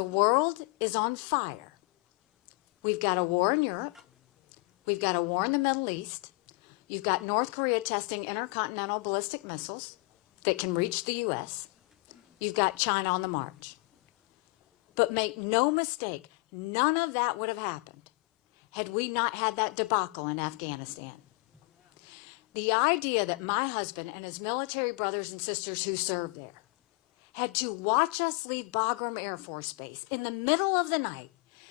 The world is on fire. We've got a war in Europe. We've got a war in the Middle East. You've got North Korea testing intercontinental ballistic missiles that can reach the U.S. You've got China on the march. But make no mistake, none of that would have happened had we not had that debacle in Afghanistan. The idea that my husband and his military brothers and sisters who served there had to watch us leave Bagram Air Force Base in the middle of the night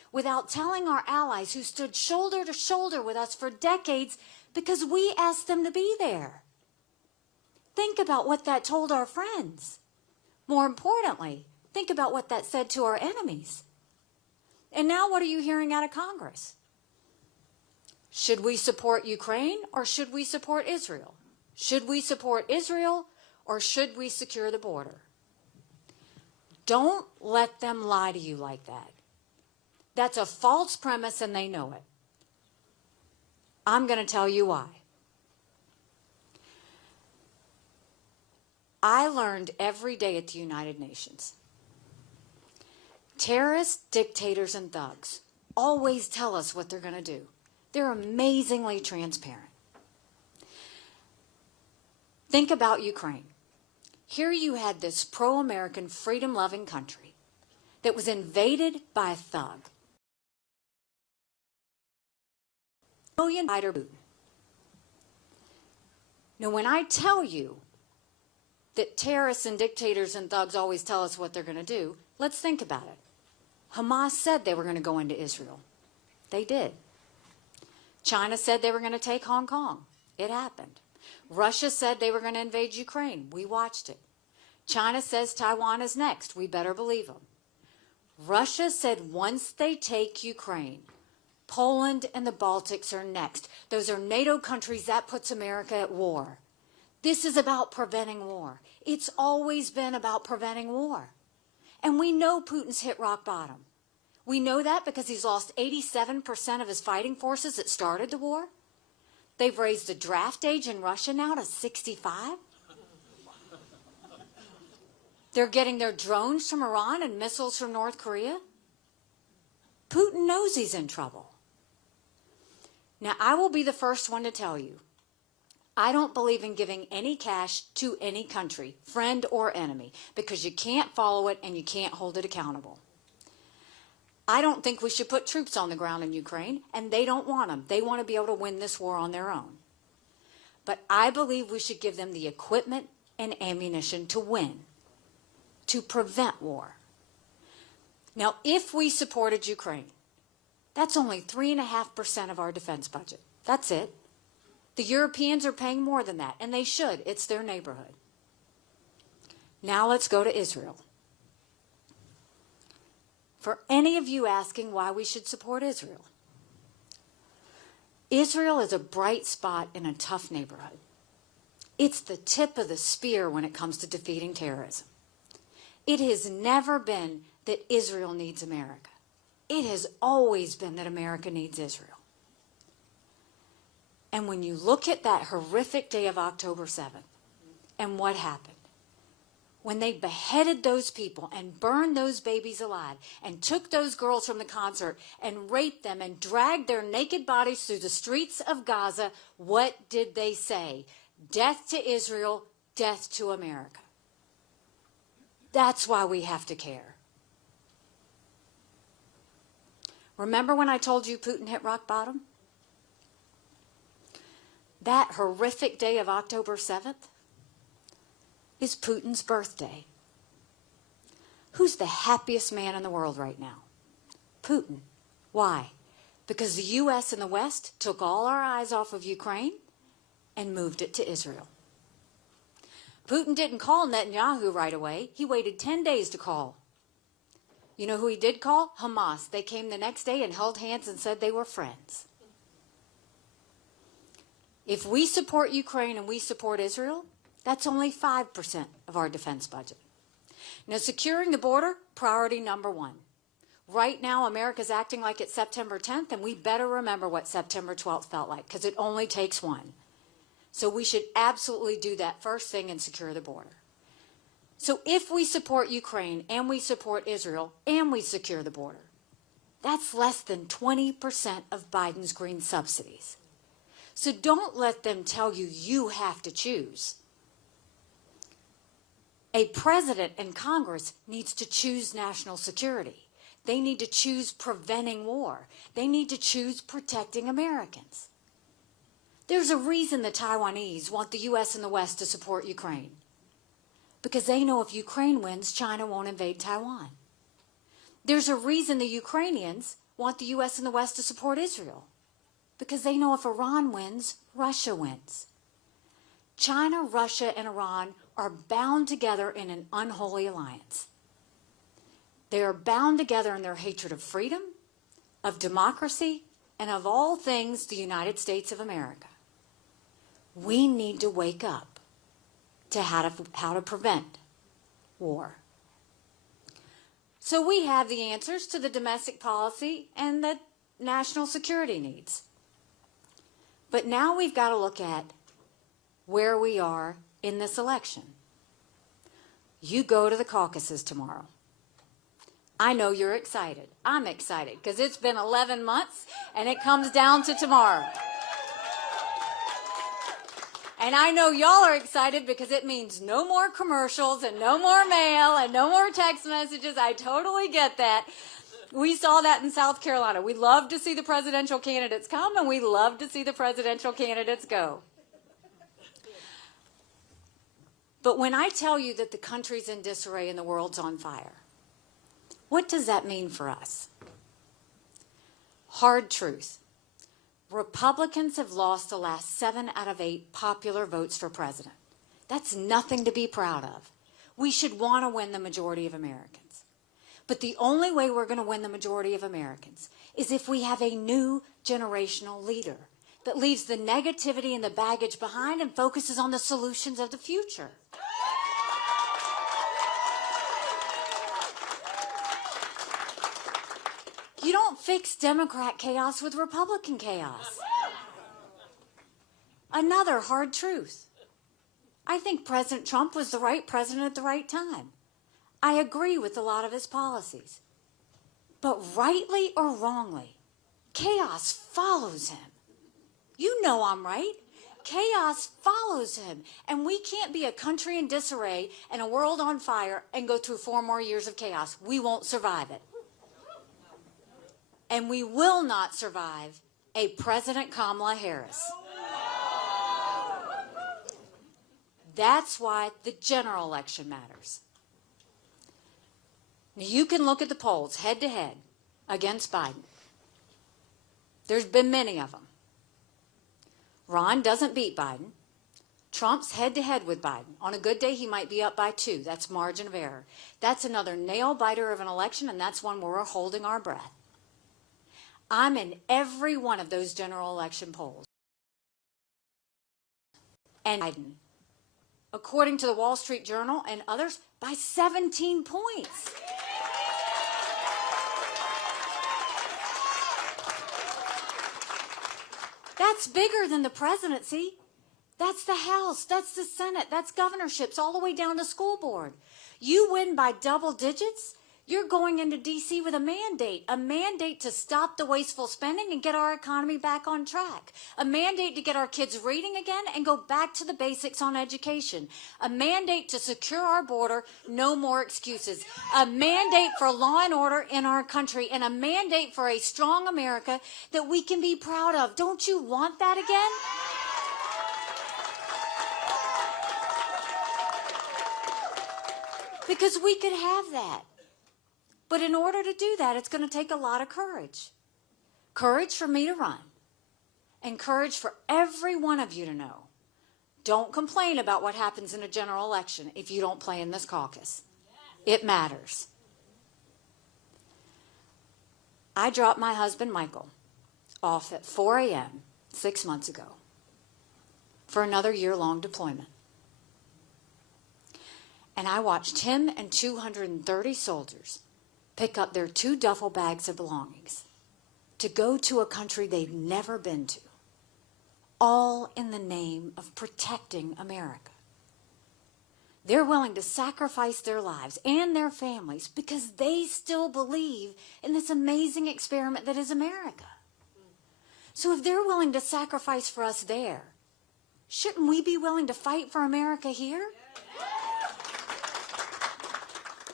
without telling our allies who stood shoulder to shoulder with us for decades because we asked them to be there. Think about what that told our friends. More importantly, think about what that said to our enemies. And now what are you hearing out of Congress? Should we support Ukraine or should we support Israel? Should we support Israel or should we secure the border? Don't let them lie to you like that. That's a false premise and they know it. I'm going to tell you why. I learned every day at the United Nations. Terrorists, dictators, and thugs always tell us what they're going to do. They're amazingly transparent. Think about Ukraine. Here you had this pro-American, freedom-loving country that was invaded by a thug. Putin. Now, when I tell you that terrorists and dictators and thugs always tell us what they're going to do, let's think about it. Hamas said they were going to go into Israel. They did. China said they were going to take Hong Kong. It happened. Russia said they were going to invade Ukraine. We watched it. China says Taiwan is next. We better believe them. Russia said once they take Ukraine, Poland and the Baltics are next. Those are NATO countries. That puts America at war. This is about preventing war. It's always been about preventing war. And we know Putin's hit rock bottom. We know that because he's lost 87% of his fighting forces that started the war. They've raised the draft age in Russia now to 65. They're getting their drones from Iran and missiles from North Korea. Putin knows he's in trouble. Now, I will be the first one to tell you, I don't believe in giving any cash to any country, friend or enemy, because you can't follow it and you can't hold it accountable. I don't think we should put troops on the ground in Ukraine, and they don't want them. They want to be able to win this war on their own. But I believe we should give them the equipment and ammunition to win, to prevent war. Now, if we supported Ukraine, that's only 3.5% of our defense budget. That's it. The Europeans are paying more than that, and they should. It's their neighborhood. Now let's go to Israel. For any of you asking why we should support Israel, Israel is a bright spot in a tough neighborhood. It's the tip of the spear when it comes to defeating terrorism. It has never been that Israel needs America. It has always been that America needs Israel. And when you look at that horrific day of October 7th and what happened, when they beheaded those people and burned those babies alive and took those girls from the concert and raped them and dragged their naked bodies through the streets of Gaza, what did they say? Death to Israel, death to America. That's why we have to care. Remember when I told you Putin hit rock bottom? That horrific day of October 7th is Putin's birthday. Who's the happiest man in the world right now? Putin. Why? Because the U.S. and the West took all our eyes off of Ukraine and moved it to Israel. Putin didn't call Netanyahu right away. He waited 10 days to call. You know who he did call? Hamas. They came the next day and held hands and said they were friends. If we support Ukraine and we support Israel, that's only 5% of our defense budget. Now, securing the border, priority number one. Right now, America's acting like it's September 10th, and we better remember what September 12th felt like, because it only takes one. So we should absolutely do that first thing and secure the border. So if we support Ukraine and we support Israel and we secure the border, that's less than 20% of Biden's green subsidies. So don't let them tell you you have to choose. A president and Congress needs to choose national security. They need to choose preventing war. They need to choose protecting Americans. There's a reason the Taiwanese want the U.S. and the West to support Ukraine. Because they know if Ukraine wins, China won't invade Taiwan. There's a reason the Ukrainians want the U.S. and the West to support Israel. Because they know if Iran wins, Russia wins. China, Russia, and Iran are bound together in an unholy alliance. They are bound together in their hatred of freedom, of democracy, and of all things the United States of America. We need to wake up to how to prevent war. So we have the answers to the domestic policy and the national security needs. But now we've got to look at where we are in this election. You go to the caucuses tomorrow. I know you're excited. I'm excited because it's been 11 months and it comes down to tomorrow. And I know y'all are excited because it means no more commercials and no more mail and no more text messages. I totally get that. We saw that in South Carolina. We love to see the presidential candidates come and we love to see the presidential candidates go. But when I tell you that the country's in disarray and the world's on fire, what does that mean for us? Hard truth. Republicans have lost the last 7 out of 8 popular votes for president. That's nothing to be proud of. We should want to win the majority of Americans. But the only way we're going to win the majority of Americans is if we have a new generational leader that leaves the negativity and the baggage behind and focuses on the solutions of the future. You don't fix Democrat chaos with Republican chaos. Another hard truth. I think President Trump was the right president at the right time. I agree with a lot of his policies. But rightly or wrongly, chaos follows him. You know I'm right. Chaos follows him. And we can't be a country in disarray and a world on fire and go through 4 more years of chaos. We won't survive it. And we will not survive a President Kamala Harris. That's why the general election matters. Now, you can look at the polls head to head against Biden. There's been many of them. Ron doesn't beat Biden. Trump's head to head with Biden. On a good day, he might be up by 2. That's margin of error. That's another nail biter of an election, and that's one where we're holding our breath. I'm in every one of those general election polls. And Biden, according to the Wall Street Journal and others, by 17 points. That's bigger than the presidency. That's the House, that's the Senate, that's governorships, all the way down to school board. You win by double digits, you're going into D.C. with a mandate to stop the wasteful spending and get our economy back on track, a mandate to get our kids reading again and go back to the basics on education, a mandate to secure our border, no more excuses, a mandate for law and order in our country, and a mandate for a strong America that we can be proud of. Don't you want that again? Because we could have that. But in order to do that, it's going to take a lot of courage. Courage for me to run. And courage for every one of you to know. Don't complain about what happens in a general election if you don't play in this caucus. It matters. I dropped my husband, Michael, off at 4 a.m. 6 months ago for another year-long deployment. And I watched him and 230 soldiers pick up their 2 duffel bags of belongings to go to a country they've never been to, all in the name of protecting America. They're willing to sacrifice their lives and their families because they still believe in this amazing experiment that is America. So if they're willing to sacrifice for us there, shouldn't we be willing to fight for America here?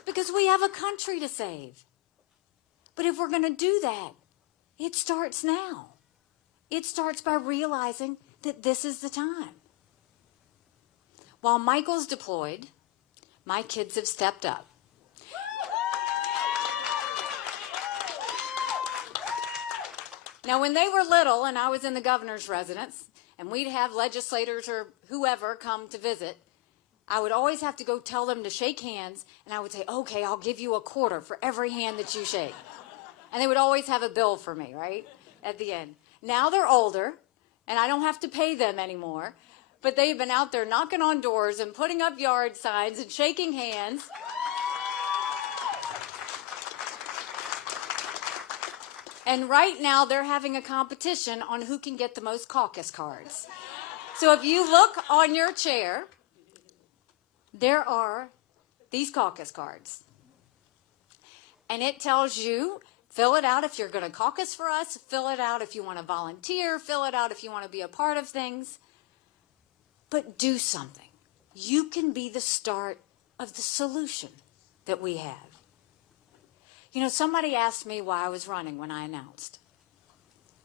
Because we have a country to save. But if we're going to do that, it starts now. It starts by realizing that this is the time. While Michael's deployed, my kids have stepped up. Now, when they were little and I was in the governor's residence, and we'd have legislators or whoever come to visit, I would always have to go tell them to shake hands, and I would say, okay, I'll give you $0.25 for every hand that you shake. And they would always have a bill for me, right, at the end. Now they're older, and I don't have to pay them anymore, but they've been out there knocking on doors and putting up yard signs and shaking hands. And right now, they're having a competition on who can get the most caucus cards. So if you look on your chair, there are these caucus cards. And it tells you, fill it out if you're going to caucus for us, fill it out if you want to volunteer, fill it out if you want to be a part of things. But do something. You can be the start of the solution that we have. You know, somebody asked me why I was running when I announced.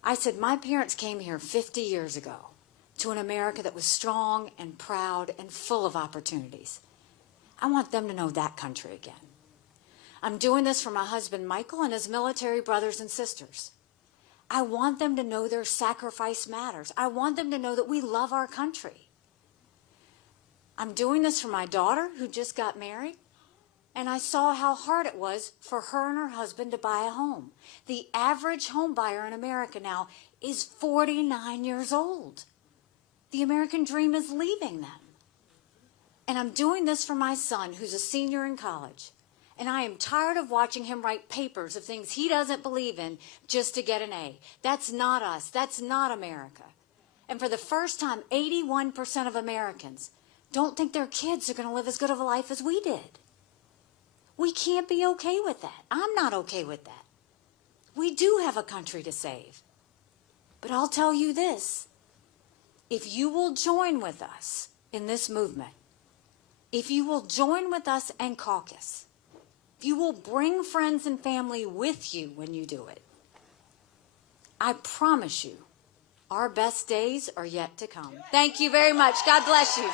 I said, my parents came here 50 years ago to an America that was strong and proud and full of opportunities. I want them to know that country again. I'm doing this for my husband, Michael, and his military brothers and sisters. I want them to know their sacrifice matters. I want them to know that we love our country. I'm doing this for my daughter who just got married, and I saw how hard it was for her and her husband to buy a home. The average home buyer in America now is 49 years old. The American dream is leaving them. And I'm doing this for my son who's a senior in college. And I am tired of watching him write papers of things he doesn't believe in just to get an A. That's not us. That's not America. And for the first time, 81% of Americans don't think their kids are going to live as good of a life as we did. We can't be okay with that. I'm not okay with that. We do have a country to save. But I'll tell you this. If you will join with us in this movement, if you will join with us and caucus, if you will bring friends and family with you when you do it, I promise you, our best days are yet to come. Thank you very much. God bless you.